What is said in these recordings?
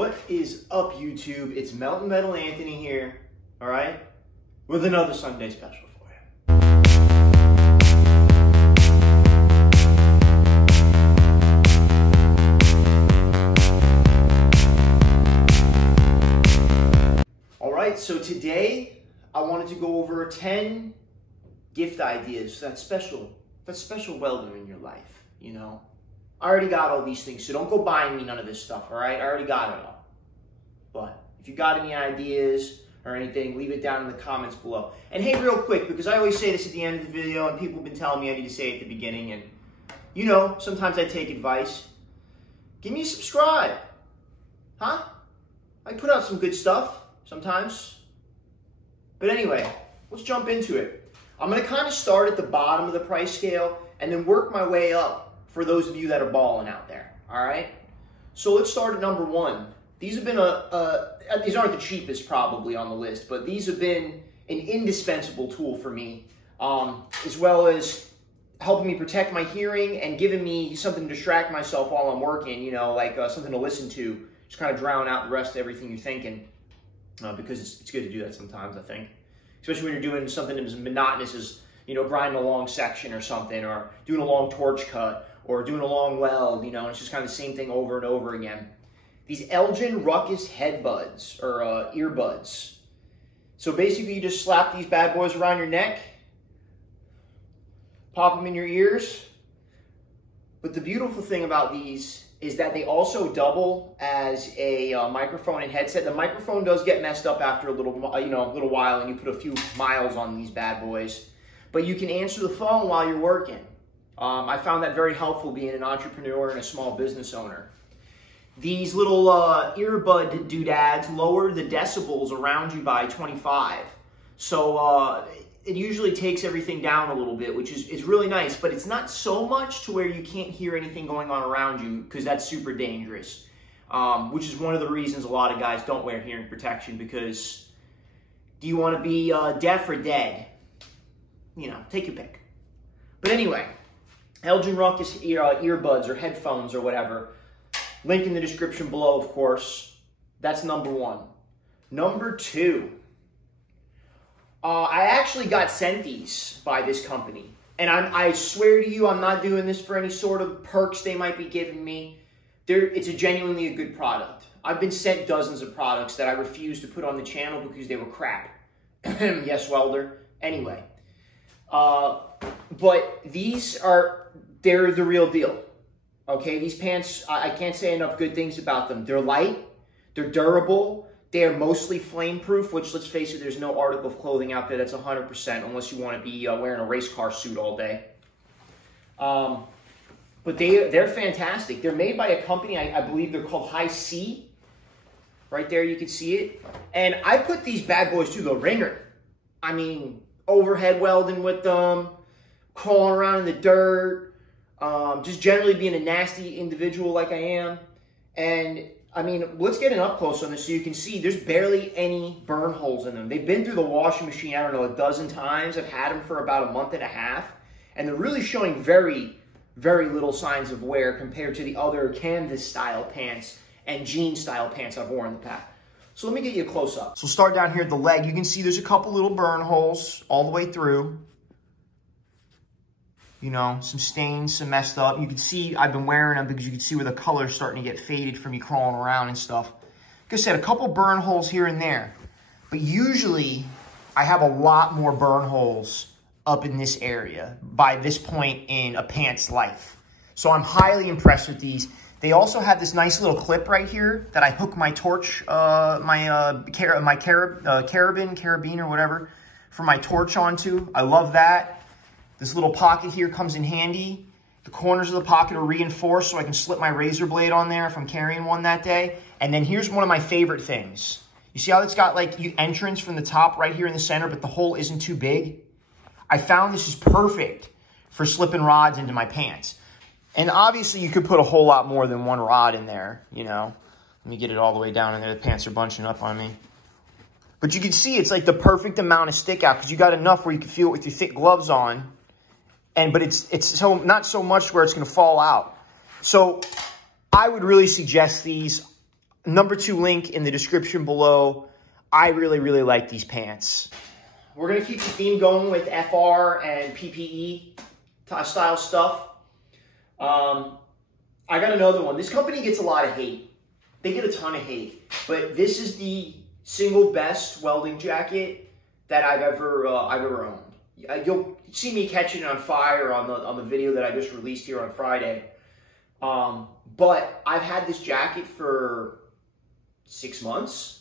What is up, YouTube? It's Melton Metal Anthony here, all right, with another Sunday special for you. All right, so today I wanted to go over 10 gift ideas for that special welder in your life, you know. I already got all these things, so don't go buying me none of this stuff, all right? I already got it all. But if you got any ideas or anything, leave it down in the comments below. And hey, real quick, because I always say this at the end of the video, and people have been telling me I need to say it at the beginning, and you know, sometimes I take advice. Give me a subscribe. Huh? I put out some good stuff sometimes. But anyway, let's jump into it. I'm going to kind of start at the bottom of the price scale and then work my way up for those of you that are balling out there, all right? So let's start at number one. These have been these aren't the cheapest probably on the list, but these have been an indispensable tool for me, as well as helping me protect my hearing and giving me something to distract myself while I'm working, you know, like something to listen to, just kind of drown out the rest of everything you're thinking, because it's good to do that sometimes, I think. Especially when you're doing something as monotonous as, you know, grinding a long section or something, or doing a long torch cut, or doing a long weld, you know, and it's just kind of the same thing over and over again. These Elgin Ruckus headbuds, or earbuds. So basically you just slap these bad boys around your neck, pop them in your ears. But the beautiful thing about these is that they also double as a microphone and headset. The microphone does get messed up after a little while, and you put a few miles on these bad boys. But you can answer the phone while you're working. I found that very helpful being an entrepreneur and a small business owner. These little earbud doodads lower the decibels around you by 25. So it usually takes everything down a little bit, which is really nice. But it's not so much to where you can't hear anything going on around you, because that's super dangerous. Which is one of the reasons a lot of guys don't wear hearing protection, because do you want to be deaf or dead? You know, take your pick. But anyway, Elgin Ruckus earbuds or headphones or whatever. Link in the description below, of course. That's number one. Number two. I actually got sent these by this company. And I swear to you, I'm not doing this for any sort of perks they might be giving me. It's genuinely a good product. I've been sent dozens of products that I refused to put on the channel because they were crap. Yes, welder. Anyway. But they're the real deal. Okay, these pants, I can't say enough good things about them. They're light, they're durable, they are mostly flame-proof, which, let's face it, there's no article of clothing out there that's 100%, unless you want to be wearing a race car suit all day. But they're fantastic. They're made by a company, I believe they're called Hi-C. Right there, you can see it. And I put these bad boys through the ringer. I mean, overhead welding with them, crawling around in the dirt, just generally being a nasty individual like I am. And I mean, let's get an up close on this so you can see there's barely any burn holes in them. They've been through the washing machine, I don't know, a dozen times. I've had them for about a month and a half, and they're really showing very, very little signs of wear compared to the other canvas style pants and jean style pants I've worn in the past. So let me get you a close up. So start down here at the leg. You can see there's a couple little burn holes all the way through. You know, some stains, some messed up. You can see I've been wearing them because you can see where the color's starting to get faded from me crawling around and stuff. Like I said, a couple burn holes here and there. But usually, I have a lot more burn holes up in this area by this point in a pant's life. So I'm highly impressed with these. They also have this nice little clip right here that I hook my torch, carabiner or whatever, for my torch onto. I love that. This little pocket here comes in handy. The corners of the pocket are reinforced so I can slip my razor blade on there if I'm carrying one that day. And then here's one of my favorite things. You see how it's got like entrance from the top right here in the center, but the hole isn't too big? I found this is perfect for slipping rods into my pants. And obviously you could put a whole lot more than one rod in there, you know. Let me get it all the way down in there. The pants are bunching up on me. But you can see it's like the perfect amount of stick out because you got enough where you can feel it with your thick gloves on. But it's so not so much where it's going to fall out. So I would really suggest these. Number 2 link in the description below. I really, really like these pants. We're going to keep the theme going with FR and PPE style stuff. I got another one. This company gets a lot of hate. They get a ton of hate. But this is the single best welding jacket that I've ever owned. You'll see me catching it on fire on the video that I just released here on Friday. But I've had this jacket for 6 months.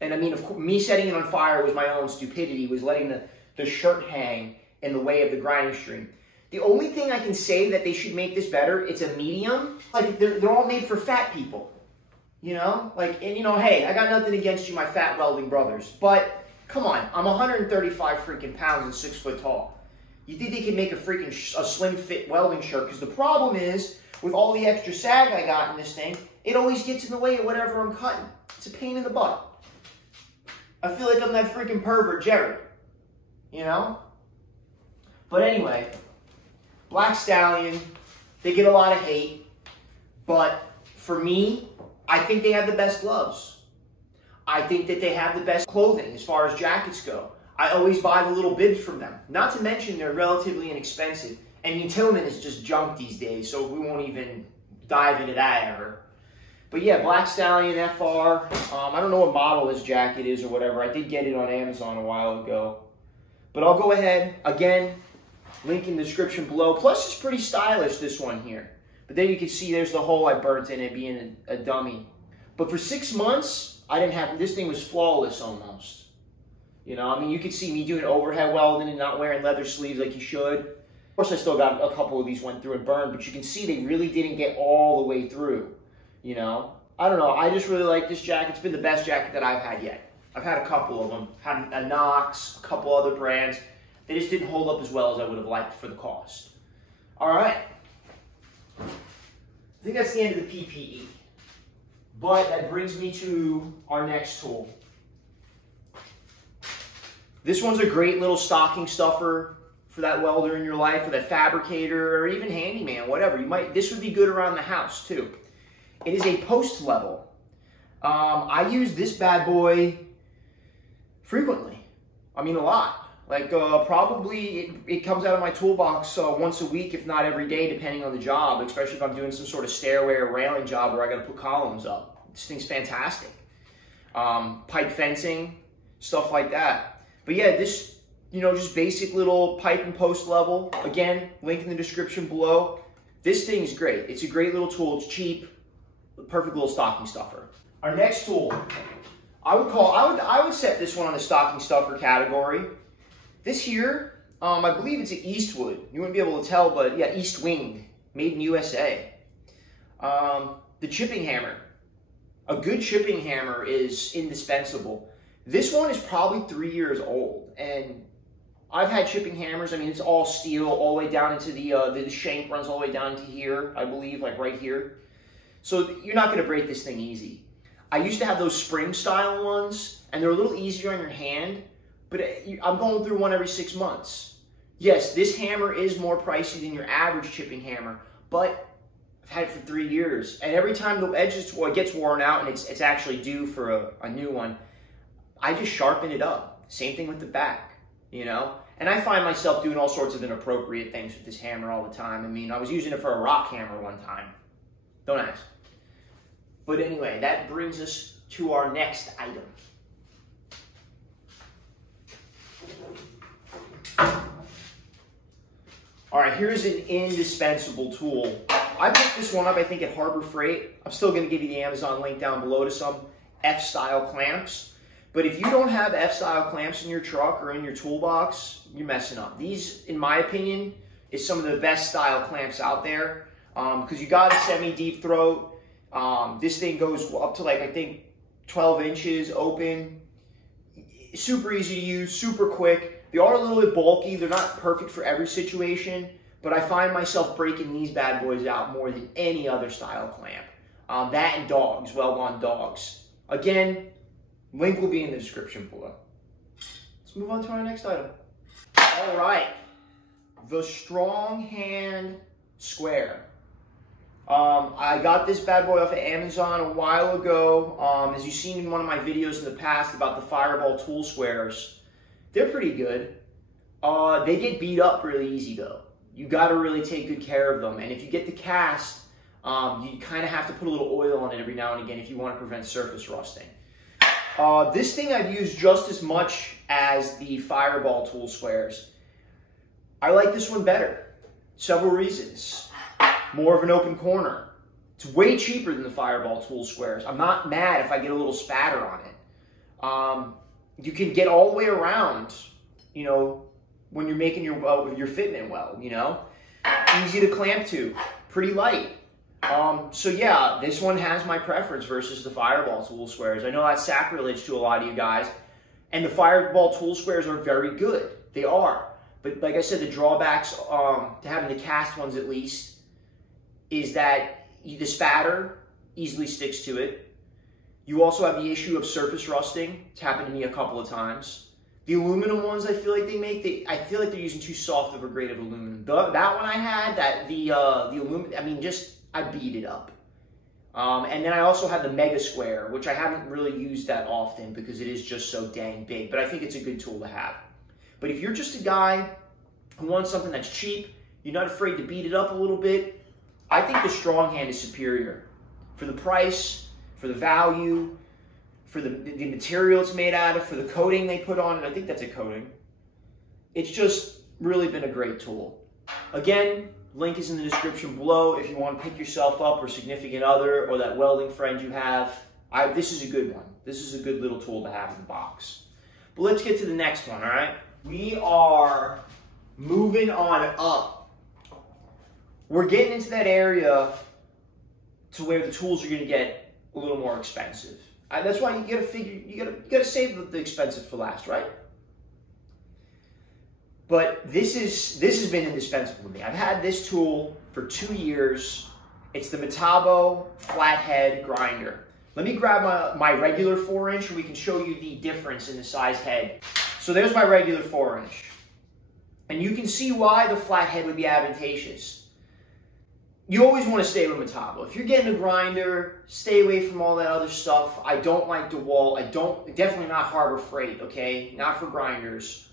And I mean, of course, me setting it on fire was my own stupidity, was letting the shirt hang in the way of the grinding stream. The only thing I can say that they should make this better, it's a medium. Like, they're all made for fat people, you know? Like, and you know, hey, I got nothing against you, my fat welding brothers, but come on, I'm 135 freaking pounds and 6 foot tall. You think they can make a slim fit welding shirt? Because the problem is, with all the extra sag I got in this thing, it always gets in the way of whatever I'm cutting. It's a pain in the butt. I feel like I'm that freaking pervert Jared, you know? But anyway, Black Stallion, they get a lot of hate, but for me, I think they have the best gloves. I think that they have the best clothing as far as jackets go. I always buy the little bibs from them. Not to mention they're relatively inexpensive. And Tillman is just junk these days, so we won't even dive into that ever. But yeah, Black Stallion FR. I don't know what model this jacket is or whatever. I did get it on Amazon a while ago. But I'll go ahead, again, link in the description below. Plus, it's pretty stylish, this one here. But then you can see there's the hole I burnt in it being a dummy. But for 6 months, I didn't have, this thing was flawless almost. You know, I mean, you could see me doing overhead welding and not wearing leather sleeves like you should. Of course, I still got a couple of these went through and burned, but you can see they really didn't get all the way through. You know, I don't know. I just really like this jacket. It's been the best jacket that I've had yet. I've had a couple of them. Had a Knox, a couple other brands. They just didn't hold up as well as I would have liked for the cost. All right. I think that's the end of the PPE. But that brings me to our next tool. This one's a great little stocking stuffer for that welder in your life, or that fabricator, or even handyman, whatever. This would be good around the house too. It is a post level. I use this bad boy frequently. I mean, a lot. Like, probably it comes out of my toolbox once a week, if not every day, depending on the job, especially if I'm doing some sort of stairway or railing job where I got to put columns up. This thing's fantastic. Pipe fencing, stuff like that. But yeah, this, you know, just basic little pipe and post level. Again, link in the description below. This thing is great. It's a great little tool. It's cheap. Perfect little stocking stuffer. Our next tool, I would set this one on the stocking stuffer category. This here, I believe it's an Eastwood. You wouldn't be able to tell, but yeah, East Wing, made in USA. The chipping hammer. A good chipping hammer is indispensable. This one is probably 3 years old, and I've had chipping hammers. I mean, it's all steel, all the way down into the shank runs all the way down to here, I believe, like right here. So you're not going to break this thing easy. I used to have those spring style ones, and they're a little easier on your hand, but I'm going through one every 6 months. Yes, this hammer is more pricey than your average chipping hammer, but I've had it for 3 years, and every time the edges, well, it gets worn out and it's actually due for a new one, I just sharpen it up. Same thing with the back, you know? And I find myself doing all sorts of inappropriate things with this hammer all the time. I mean, I was using it for a rock hammer one time. Don't ask. But anyway, that brings us to our next item. All right, here's an indispensable tool. I picked this one up, I think, at Harbor Freight. I'm still going to give you the Amazon link down below to some F-style clamps. But if you don't have F-style clamps in your truck or in your toolbox, you're messing up. These, in my opinion, is some of the best style clamps out there. Because you got a semi-deep throat. This thing goes up to, like, I think 12 inches open. Super easy to use, super quick. They are a little bit bulky. They're not perfect for every situation. But I find myself breaking these bad boys out more than any other style clamp. That and dogs, well-gone dogs. Again, link will be in the description below. Let's move on to our next item. All right, the Strong Hand Square. I got this bad boy off of Amazon a while ago. As you've seen in one of my videos in the past about the Fireball tool squares, they're pretty good. They get beat up really easy though. You got to really take good care of them. And if you get the cast, you kind of have to put a little oil on it every now and again if you want to prevent surface rusting. This thing I've used just as much as the Fireball tool squares. I like this one better. Several reasons. More of an open corner. It's way cheaper than the Fireball tool squares. I'm not mad if I get a little spatter on it. You can get all the way around, you know, when you're making your fitment weld, you know. Easy to clamp to. Pretty light. So yeah, this one has my preference versus the Fireball tool squares. I know that's sacrilege to a lot of you guys. And the Fireball tool squares are very good. They are. But like I said, the drawbacks to having the cast ones at least is that the spatter easily sticks to it. You also have the issue of surface rusting. It's happened to me a couple of times. The aluminum ones, I feel like I feel like they're using too soft of a grade of aluminum. That one I had, the aluminum, I mean, I beat it up. And then I also have the Mega Square, which I haven't really used that often because it is just so dang big. But I think it's a good tool to have. But if you're just a guy who wants something that's cheap, you're not afraid to beat it up a little bit, I think the Strong Hand is superior. For the price, for the value, for the material it's made out of, for the coating they put on it. I think that's a coating. It's just really been a great tool. Again, link is in the description below if you want to pick yourself up or significant other or that welding friend you have. This is a good one. This is a good little tool to have in the box. But let's get to the next one, all right? We are moving on up. We're getting into that area to where the tools are going to get a little more expensive. That's why you got to figure, you got to save the expensive for last, right? But this has been indispensable to me. I've had this tool for 2 years. It's the Metabo flathead grinder. Let me grab my regular 4-inch and we can show you the difference in the size head. So there's my regular 4-inch. And you can see why the flathead would be advantageous. You always want to stay with Metabo. If you're getting a grinder, stay away from all that other stuff. I don't like DeWalt. Definitely not Harbor Freight, okay? Not for grinders.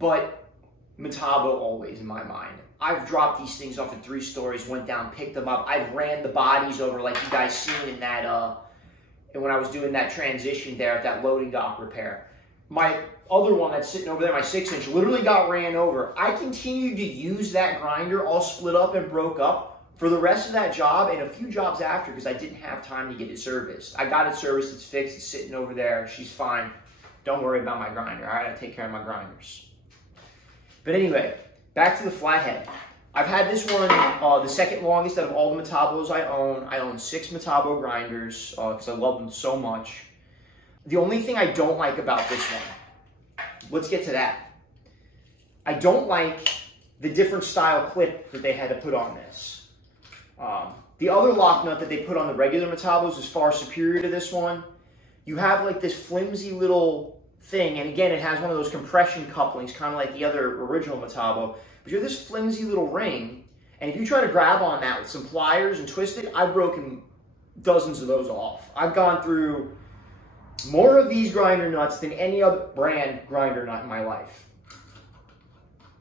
But Metabo always, in my mind. I've dropped these things off at 3 stories, went down, picked them up. I've ran the bodies over like you guys seen in that, when I was doing that transition there at that loading dock repair. My other one that's sitting over there, my 6-inch, literally got ran over. I continued to use that grinder all split up and broke up for the rest of that job and a few jobs after because I didn't have time to get it serviced. I got it serviced, it's fixed, it's sitting over there, she's fine. Don't worry about my grinder, all right? I take care of my grinders. But anyway, back to the flathead. I've had this one, the second longest out of all the Metabos I own. I own 6 Metabo grinders because I love them so much. The only thing I don't like about this one, let's get to that. I don't like the different style clip that they had to put on this. The other lock nut that they put on the regular Metabos is far superior to this one. You have like this flimsy little thing, and again, it has one of those compression couplings, kind of like the other original Metabo. But you have this flimsy little ring, and if you try to grab on that with some pliers and twist it, I've broken dozens of those off. I've gone through more of these grinder nuts than any other brand grinder nut in my life.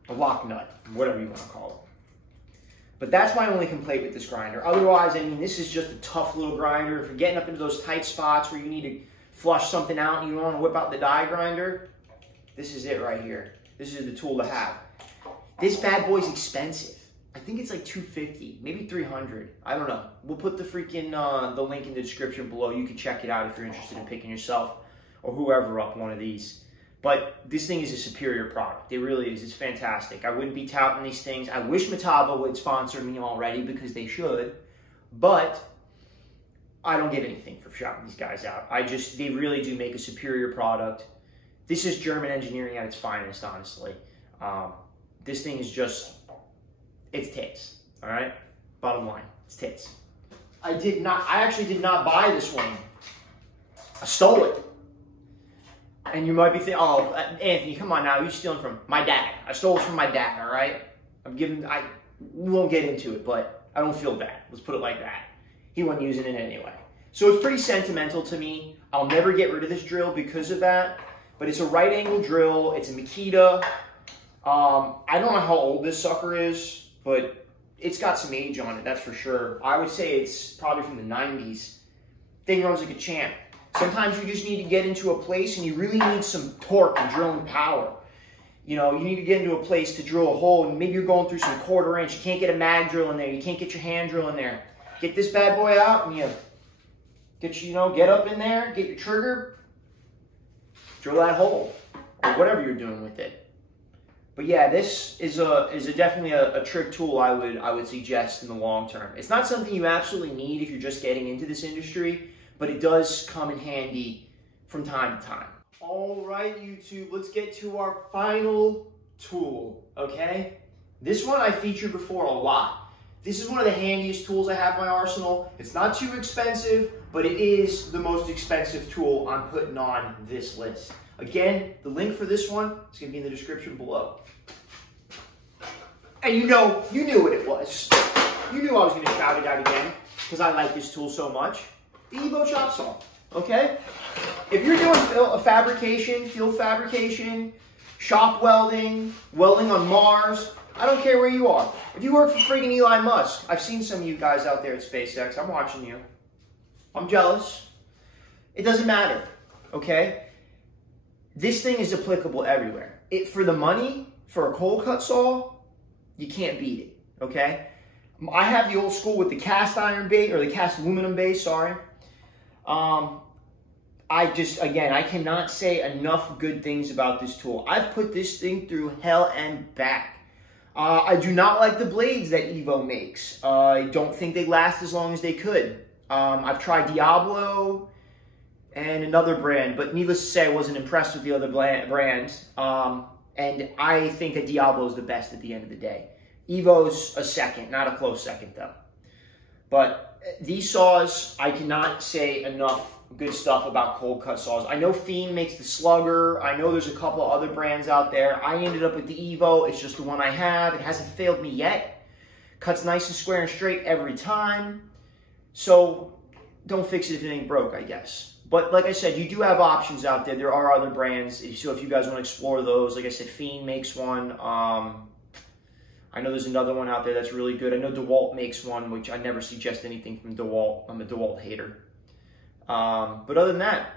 A lock nut, whatever you want to call it. But that's my only complaint with this grinder. Otherwise, I mean, this is just a tough little grinder. If you're getting up into those tight spots where you need to flush something out and you want to whip out the die grinder, this is it right here. This is the tool to have. This bad boy's expensive. I think it's like $250, maybe $300. I don't know. We'll put the freaking the link in the description below. You can check it out if you're interested in picking yourself or whoever up one of these. But this thing is a superior product. It really is. It's fantastic. I wouldn't be touting these things. I wish Metabo would sponsor me already because they should. But I don't get anything for shouting these guys out. They really do make a superior product. This is German engineering at its finest, honestly. This thing is just, it's tits, all right? Bottom line, it's tits. I actually did not buy this one. I stole it. And you might be thinking, oh, Anthony, come on now, you're stealing from my dad. I stole it from my dad, all right? We won't get into it, but I don't feel bad. Let's put it like that. He wasn't using it anyway. So it's pretty sentimental to me. I'll never get rid of this drill because of that. But it's a right angle drill. It's a Makita. I don't know how old this sucker is, but it's got some age on it, that's for sure. I would say it's probably from the 90s. Thing runs like a champ. Sometimes you just need to get into a place and you really need some torque and drilling power. You know, you need to get into a place to drill a hole, and maybe you're going through some 1/4 inch. You can't get a mag drill in there. You can't get your hand drill in there. Get this bad boy out and get up in there, get your trigger, drill that hole, or whatever you're doing with it. But yeah, this is definitely a trick tool I would suggest in the long term. It's not something you absolutely need if you're just getting into this industry, but it does come in handy from time to time. All right, YouTube, let's get to our final tool, okay? This one I featured before a lot. This is one of the handiest tools I have in my arsenal. It's not too expensive, but it is the most expensive tool I'm putting on this list. Again, the link for this one is going to be in the description below. And you knew what it was. You knew I was going to shout it out again because I like this tool so much. The Evo Chop Saw, okay? If you're doing field fabrication, shop welding, welding on Mars, I don't care where you are. If you work for friggin' Elon Musk, I've seen some of you guys out there at SpaceX. I'm watching you. I'm jealous. It doesn't matter, okay? This thing is applicable everywhere. For the money, for a cold cut saw, you can't beat it, okay? I have the old school with the cast iron base, or the cast aluminum base, sorry. I cannot say enough good things about this tool. I've put this thing through hell and back. I do not like the blades that Evo makes. I don't think they last as long as they could. I've tried Diablo and another brand, but needless to say, I wasn't impressed with the other brands. And I think a Diablo is the best at the end of the day. Evo's a second, not a close second though. But these saws, I cannot say enough good stuff about cold cut saws. I know Fiend makes the Slugger. I know there's a couple other brands out there. I ended up with the Evo. It's just the one I have. It hasn't failed me yet. Cuts nice and square and straight every time. So don't fix it if it ain't broke, I guess. But like I said, you do have options out there. There are other brands. So if you guys want to explore those, like I said, Fiend makes one. I know there's another one out there that's really good. I know DeWalt makes one, which I never suggest anything from DeWalt. I'm a DeWalt hater. But other than that,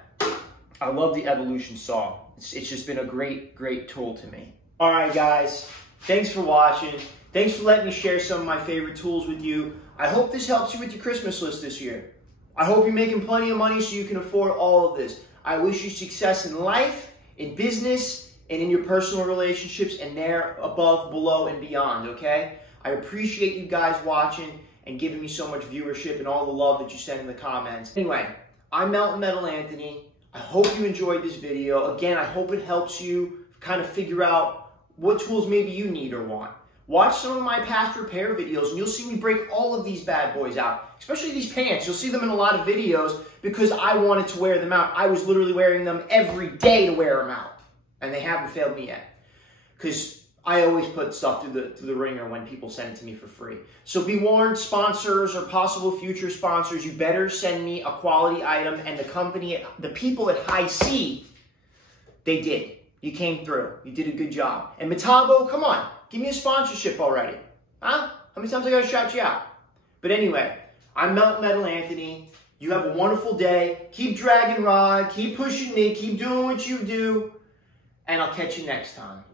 I love the Evolution saw. It's just been a great, great tool to me. All right, guys. Thanks for watching. Thanks for letting me share some of my favorite tools with you. I hope this helps you with your Christmas list this year. I hope you're making plenty of money so you can afford all of this. I wish you success in life, in business, and in your personal relationships, and there, above, below, and beyond, okay? I appreciate you guys watching and giving me so much viewership and all the love that you send in the comments. Anyway, I'm Melton Metal Anthony. I hope you enjoyed this video. Again, I hope it helps you kind of figure out what tools maybe you need or want. Watch some of my past repair videos and you'll see me break all of these bad boys out, especially these pants. You'll see them in a lot of videos because I wanted to wear them out. I was literally wearing them every day to wear them out, and they haven't failed me yet because I always put stuff through the ringer when people send it to me for free. So be warned, sponsors or possible future sponsors, you better send me a quality item. And the company, the people at High C, they did. You came through. You did a good job. And Metabo, come on, give me a sponsorship already. Huh? How many times I gotta shout you out? But anyway, I'm Melton Metal Anthony. You have a wonderful day. Keep dragging rod. Keep pushing me. Keep doing what you do. And I'll catch you next time.